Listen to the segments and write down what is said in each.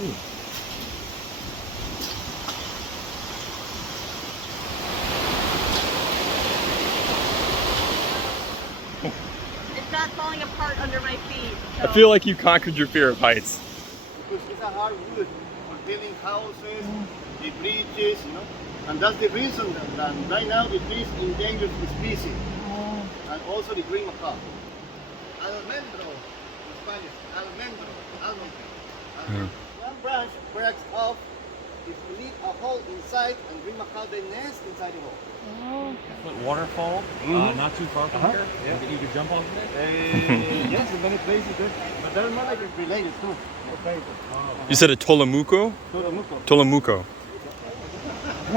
It's not falling apart under my feet. So. I feel like you conquered your fear of heights. Because it's a hard wood for building houses, the bridges, you know. And that's the reason that right now the tree is endangered species. And also the green macaw. Almendro, in Spanish, almendro, almond tree. One branch breaks off if you leave a hole inside, and green macaw they nest inside the hole. Waterfall, not too far from here. Yeah. You could jump off of it? Yes, in many places there. But they're not like related too. Okay. You said a Tolamuco? Tolamuco. Tolamuco. I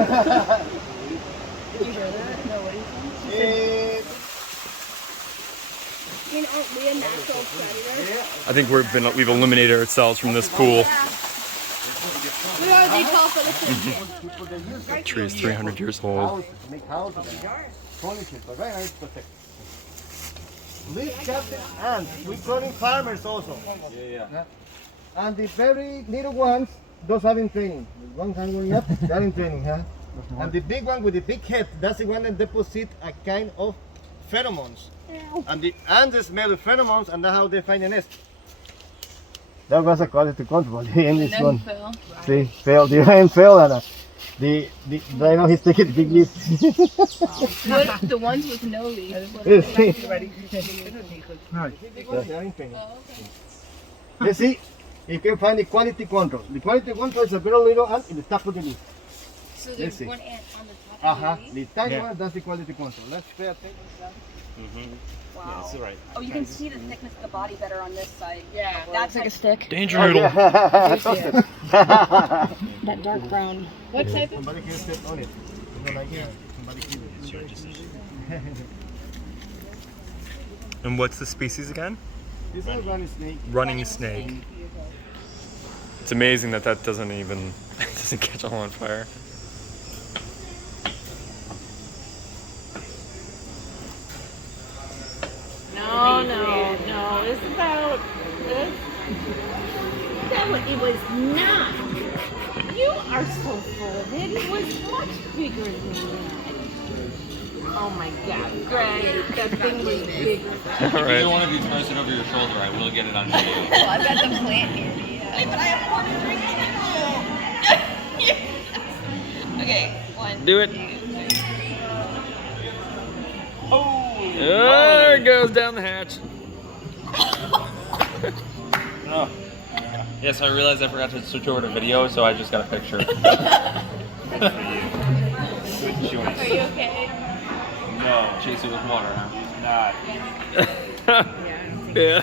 mean, aren't we a natural predator? I think we've eliminated ourselves from this pool. We are the tall for the kids. That tree is 300 years old. Make houses, furniture, but right now it's protected. Leaf captain and we call them farmers also. Yeah. And the very little ones, those are in training. The ones hanging up, they're in training, huh? And the big one with the big head, that's the one that deposit a kind of pheromones. And the ants smell the pheromones, and that's how they find the nest. That was a quality control. In this one. Fell. See, failed. The rain fell, and right now he's taking the big leaf. What the ones with no leaf? Let's see. You can find the quality control. The quality control is a very little ant in the top of the leaf. So there's one ant on the top of the leaf? The tiny one, that's the quality control. Let's pay attention to that. Wow. Yeah, that's right. Oh, you can see the thickness of the body better on this side. Yeah. That's like a stick. Danger noodle. That dark brown. What type of? Somebody can step on it. You know, like, somebody can. It's your decision. And what's the species again? This is a running snake. Running snake. It's amazing that doesn't catch all on fire. No, it's about this. It was not. You are so full of it. It was much bigger than that. Oh my God, Greg, that thing was bigger. If either one of you throws it over your shoulder, I will get it on video. Well, I've got the plant handy. Wait, but I have one drink. Okay, one. Do it. 2, 3. Oh! There it goes down the hatch. Oh. Yes, I realized I forgot to switch over to video, so I just got a picture. Good choice. Are you okay? No. Chase it with water, huh? Not. Yeah.